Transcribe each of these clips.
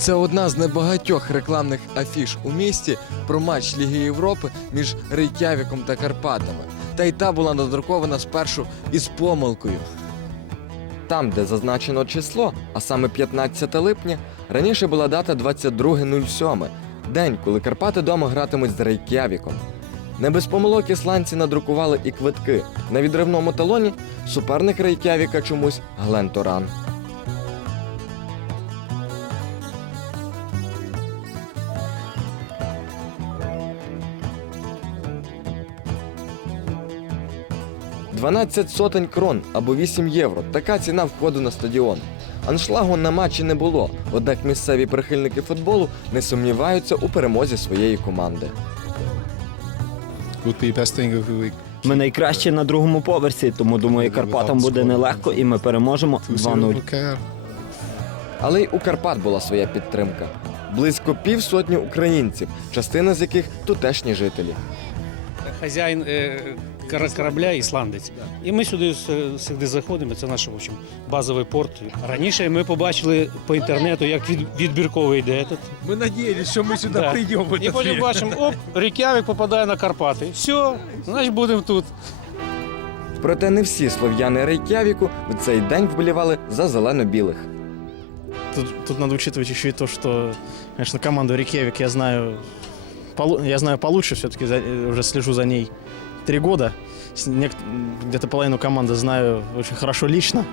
Це одна з небагатьох рекламних афіш у місті про матч Ліги Європи між Рейкявіком та Карпатами. Та й та була надрукована спершу із помилкою. Там, де зазначено число, а саме 15 липня, раніше була дата 22.07, день, коли Карпати дома гратимуть з Рейкявіком. Не без помилок ісландці надрукували і квитки. На відривному талоні суперник Рейкявіка чомусь Глен «12 сотень крон або 8 євро. Така ціна входу на стадіон. Аншлагу на матчі не було, однак місцеві прихильники футболу не сумніваються у перемозі своєї команди. Ми найкращі на другому поверсі, тому думаю, Карпатам буде нелегко, і ми переможемо 2-0. Але й у Карпат була своя підтримка. Близько півсотні українців, частина з яких тутешні жителі. Хазяїн е, кара- корабля ісландець. І ми сюди с- сюди заходимо. Це наш в общем, базовий порт. Раніше ми побачили по інтернету, як від, відбірковий йде. Тут. Мы надеялись, что мы сюда Да. придем в І этот потім вечер. бачимо, оп, Рікявик попадає на Карпати. Все, значить будемо тут. Проте не всі слов'яни Рейкявіку в цей день вболівали за зелено-білих. Тут, тут надо учитывать еще и то, что, конечно, команду Рикевик я знаю, полу- я знаю получше, все-таки уже слежу за ней три года. Где-то половину команды знаю очень хорошо лично.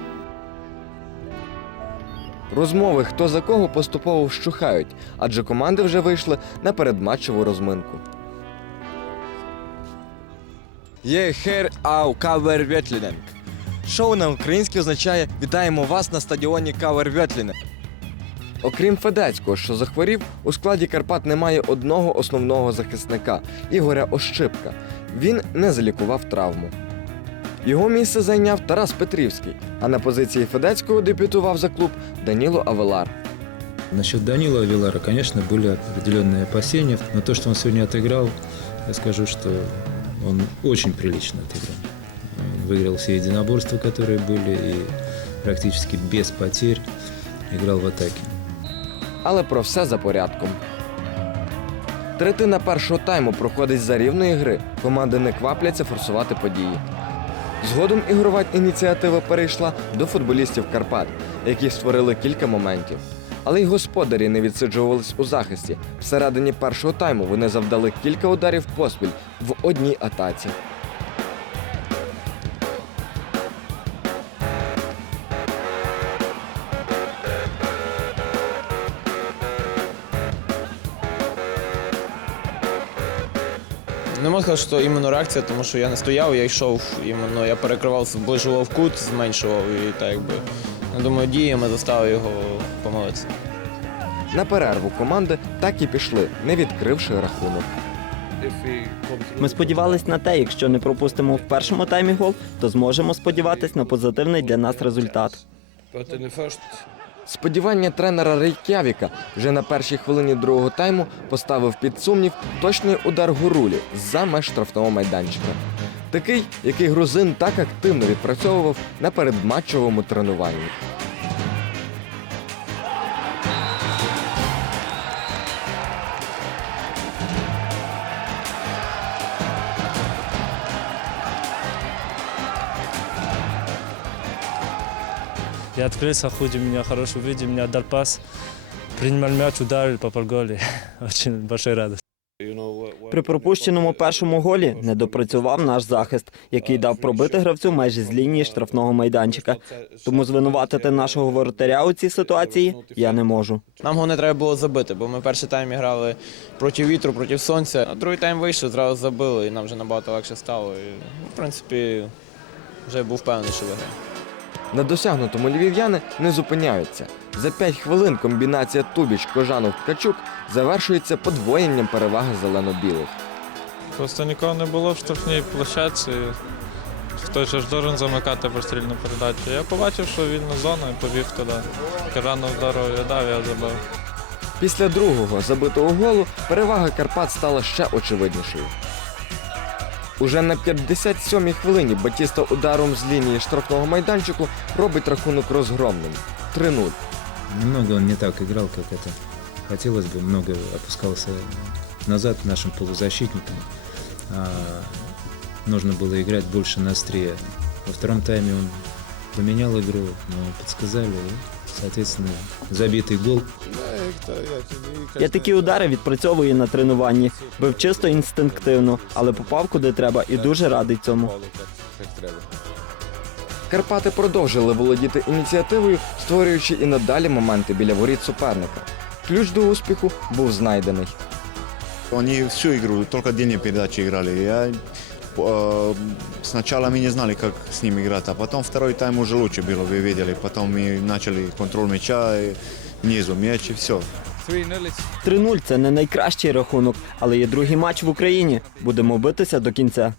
Розмови хто за кого поступово вщухають, адже команди вже вийшли на передматчеву розминку. Є хер ау кавер Шоу на українській означає Вітаємо вас на стадіоні Кавер. Окрім Федецького, що захворів, у складі Карпат немає одного основного захисника Ігоря Ощипка. Він не залікував травму. Його місце зайняв Тарас Петрівський, а на позиції Федецького дебютував за клуб Даніло Авелар. Насчет Данила Авилара, конечно, были определенные опасения, но то, что он сегодня отыграл, я скажу, что он очень прилично отыграл. Он выиграл все единоборства, которые были, и практически без потерь играл в атаке. Але про все за порядком. Третина першого тайму проходить за рівної гри. Команди не квапляться форсувати події. Згодом ігрова ініціатива перейшла до футболістів Карпат, які створили кілька моментів. Але й господарі не відсиджувались у захисті. Всередині першого тайму вони завдали кілька ударів поспіль в одній атаці. Не можу сказати, що іменно реакція, тому що я не стояв, я йшов іменно, я перекривав, зближував кут, зменшував і так якби. Я думаю, діями заставив його помилитися. На перерву команди так і пішли, не відкривши рахунок. Ми сподівались на те, якщо не пропустимо в першому таймі гол, то зможемо сподіватись на позитивний для нас результат. Сподівання тренера Рейкявіка вже на першій хвилині другого тайму поставив під сумнів точний удар гурулі за меж штрафного майданчика. Такий, який грузин так активно відпрацьовував на передматчовому тренуванні. Я открылся, хоть у меня хороший вид, у меня отдал пас. Принимал мяч, ударил, попал гол. Очень большая радость. При пропущеному першому голі не допрацював наш захист, який дав пробити гравцю майже з лінії штрафного майданчика. Тому звинуватити нашого воротаря у цій ситуації я не можу. Нам його не треба було забити, бо ми перший тайм грали проти вітру, проти сонця. А другий тайм вийшов, зразу забили, і нам вже набагато легше стало. І, ну, в принципі, вже був впевнений, що виграє. На досягнутому львів'яни не зупиняються. За 5 хвилин комбінація Тубіч Кожанов Ткачук завершується подвоєнням переваги зелено-білих. Просто нікого не було в штрафній площадці. Хтось ж должен замикати прострільну передачу. Я побачив, що вільна зона і побіг туди. Кажанов здорово віддав, я забив. Після другого забитого голу перевага Карпат стала ще очевиднішою. Уже на 57-й хвилині Батіста ударом з лінії штрафного майданчику робить рахунок розгромним 3-0. Немного он не так играл, как это хотелось бы, много опускался назад нашим полузащитникам. А нужно было играть больше на острие. Во втором тайме он поменял игру, мы подсказали, и, соответственно, забитый гол. Я такі удари відпрацьовую на тренуванні. Бив чисто інстинктивно, але попав куди треба і дуже радий цьому. Карпати продовжили володіти ініціативою, створюючи і надалі моменти біля воріт суперника. Ключ до успіху був знайдений. Они всю игру, только дельные передачи играли. Я, э, сначала мы не знали, как с ним играть, а потом второй тайм уже лучше было, вы видели. Потом мы начали контроль мяча, и внизу мяч и все. 3-0 – це не найкращий рахунок, але є другий матч в Україні. Будемо битися до кінця.